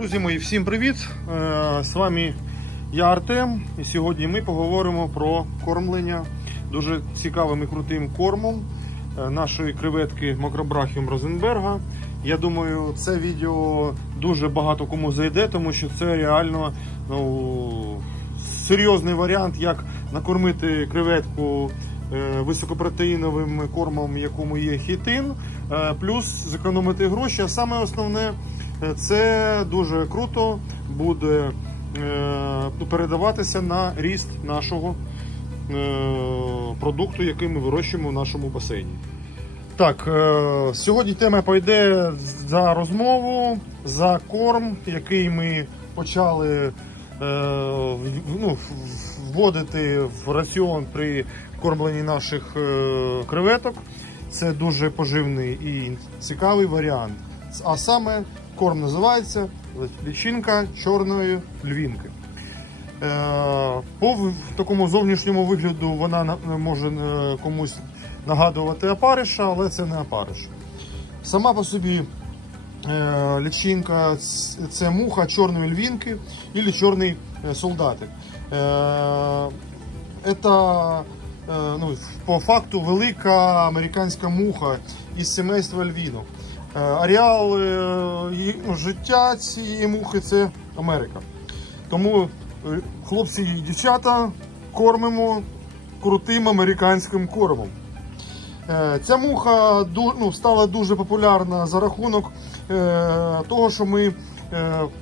Друзі мої, всім привіт! Е, з вами я Артем. І сьогодні ми поговоримо про кормлення дуже цікавим і крутим кормом е, нашої креветки Макробрахіум Розенберга. Я думаю, це відео дуже багато кому зайде, тому що це реально ну, серйозний варіант, як накормити креветку. Е, високопротеїновим кормом, якому є хітин, плюс зекономити гроші. А саме основне це дуже круто буде е, передаватися на ріст нашого е, продукту, який ми вирощуємо в нашому басейні. Так, е, сьогодні тема пойде за розмову, за корм, який ми почали ну, вводити в раціон при кормленні наших креветок. Це дуже поживний і цікавий варіант. А саме Корм називається лічинка чорної львінки. Е, по такому зовнішньому вигляду вона може е, комусь нагадувати опариша, але це не опариш. Сама по собі е, лічинка це муха чорної львінки або чорний солдатик. Это, ну, по факту велика американська муха із сімейства львінок. Е, Ареал е, ну, життя цієї мухи це Америка. Тому е, хлопці і дівчата кормимо крутим американським кормом. Ця муха ну, стала дуже популярна за рахунок того, що ми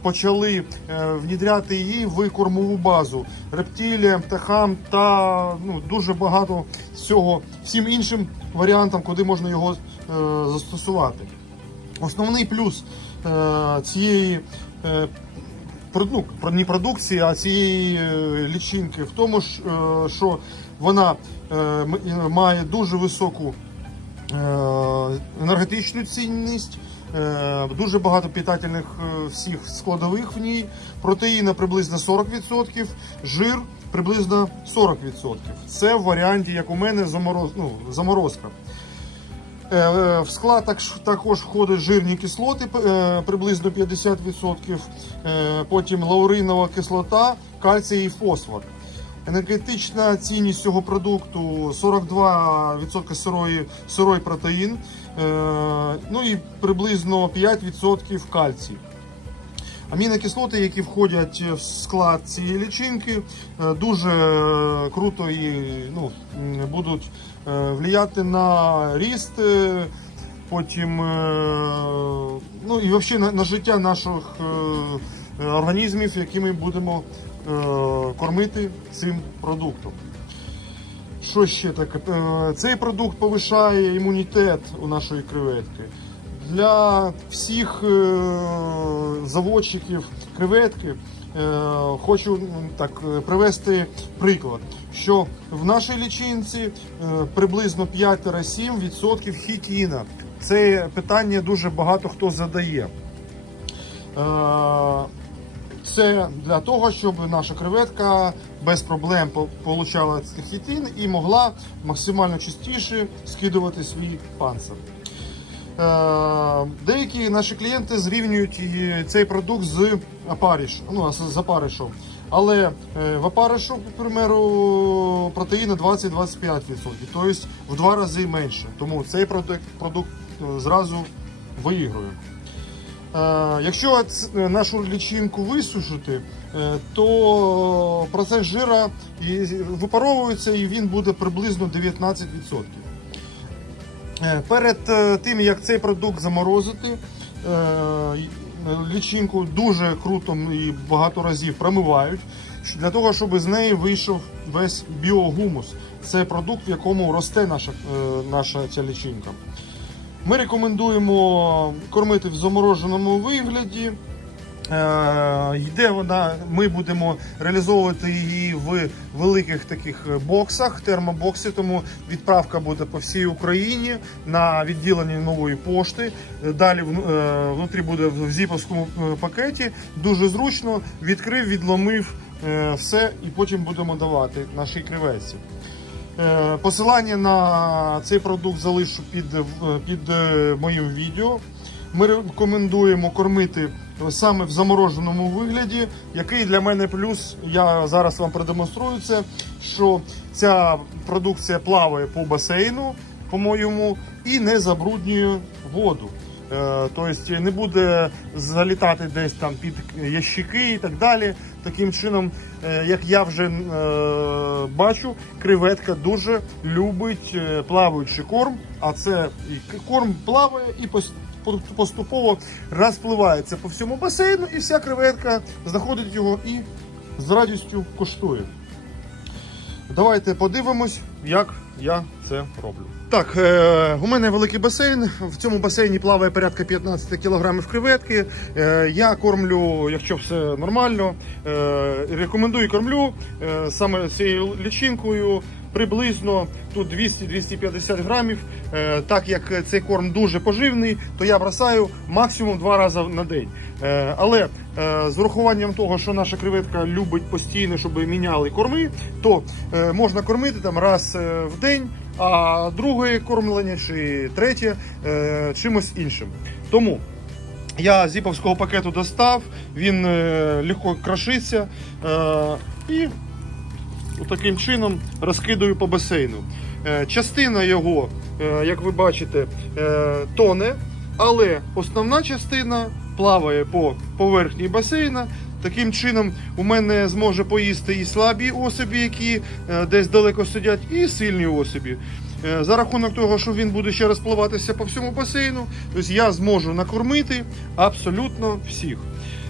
почали внідряти її в кормову базу рептиліям, птахам та ну, дуже багато всього всім іншим варіантам, куди можна його застосувати. Основний плюс е, цієї е, ну, не продукції, а цієї е, лічинки в тому, що вона має дуже високу енергетичну цінність. Дуже багато питательних всіх складових в ній, протеїна приблизно 40%, жир приблизно 40%. Це в варіанті, як у мене, замороз... ну, заморозка. Е, е, в склад також входить жирні кислоти е, приблизно 50%, потім лауринова кислота, кальцій і фосфор. Енергетична цінність цього продукту 42% сирої, сирої протеїн, ну і приблизно 5% кальцій. Амінокислоти, які входять в склад цієї лічинки, е, дуже е, круто і ну, будуть е, впливати на ріст, потім ну, і взагалі на, на життя наших організмів, які ми будемо кормити цим продуктом. Що ще таке? Цей продукт повишає імунітет у нашої креветки. Для всіх заводчиків креветки, е, хочу так е, привести приклад, що в нашій лічинці е, приблизно 5-7% хікіна. Це питання дуже багато хто задає. Це для того, щоб наша креветка без проблем получала хітін і могла максимально частіше скидувати свій панцир. Е, деякі наші клієнти зрівнюють цей продукт з апаріш, ну, з апаришом. Але е, в апаришу, к примеру, протеїни 20-25%, тобто в два рази менше. Тому цей продукт продукт е, зразу виігрує. Якщо нашу лічинку висушити, то процес жира випаровується і він буде приблизно 19%. Е, перед е, тим, як цей продукт заморозити, е, лічинку дуже круто і багато разів промивають, для того, щоб з неї вийшов весь біогумус. Це продукт, в якому росте наша наша ця лічинка. Ми рекомендуємо кормити в замороженому вигляді. Е, йде вона, ми будемо реалізовувати її в великих таких боксах, термобоксі. Тому відправка буде по всій Україні на відділенні нової пошти. Далі е, внутрі буде в зіповському е, пакеті. Дуже зручно відкрив, відломив все, і потім будемо давати нашій кривеці. Посилання на цей продукт залишу під, під моїм відео. Ми рекомендуємо кормити саме в замороженому вигляді, який для мене плюс, я зараз вам продемонструю це, що ця продукція плаває по басейну, по-моєму, і не забруднює воду. Е, тобто не буде залітати десь там під ящики і так далі. Таким чином, е, як я вже е, бачу, креветка дуже любить плаваючий корм, а це і корм плаває і постійно поступово розпливається по всьому басейну, і вся креветка знаходить його і з радістю коштує. Давайте подивимось, як я це роблю. Так, е, у мене великий басейн. В цьому басейні плаває порядка 15 кілограмів креветки. Е, я кормлю, якщо все нормально, е, рекомендую кормлю саме цією лічинкою приблизно тут 200-250 грамів. Е, так як цей корм дуже поживний, то я бросаю максимум два рази на день. Е, але е, з врахуванням того, що наша креветка любить постійно, щоб міняли корми, то можна кормити там раз в день, а друге кормлення чи третє чимось іншим. Тому я зіповського пакету достав, він легко крашиться і. Ну, таким чином розкидаю по басейну. Е, частина його, е, як ви бачите, е, тоне, але основна частина плаває по поверхні басейна. Таким чином, у мене зможе поїсти і слабі особі, які десь далеко сидять, і сильні особі. За рахунок того, що він буде ще розпливатися по всьому басейну, тобто я зможу накормити абсолютно всіх.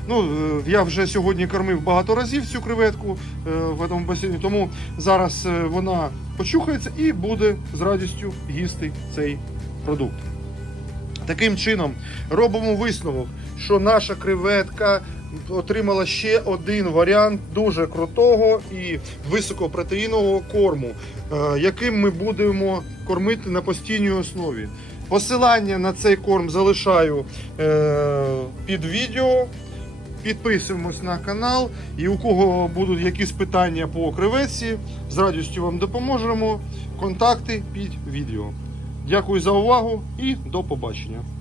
Ну, е, Я вже сьогодні кормив багато разів цю креветку е, в цьому басейні, тому зараз е, вона почухається і буде з радістю їсти цей продукт. Таким чином, робимо висновок, що наша креветка отримала ще один варіант дуже крутого і високопротеїнового корму, яким ми будемо кормити на постійній основі. Посилання на цей корм залишаю під відео. Підписуємось на канал. І у кого будуть якісь питання по креветці, з радістю вам допоможемо. Контакти під відео. Дякую за увагу і до побачення.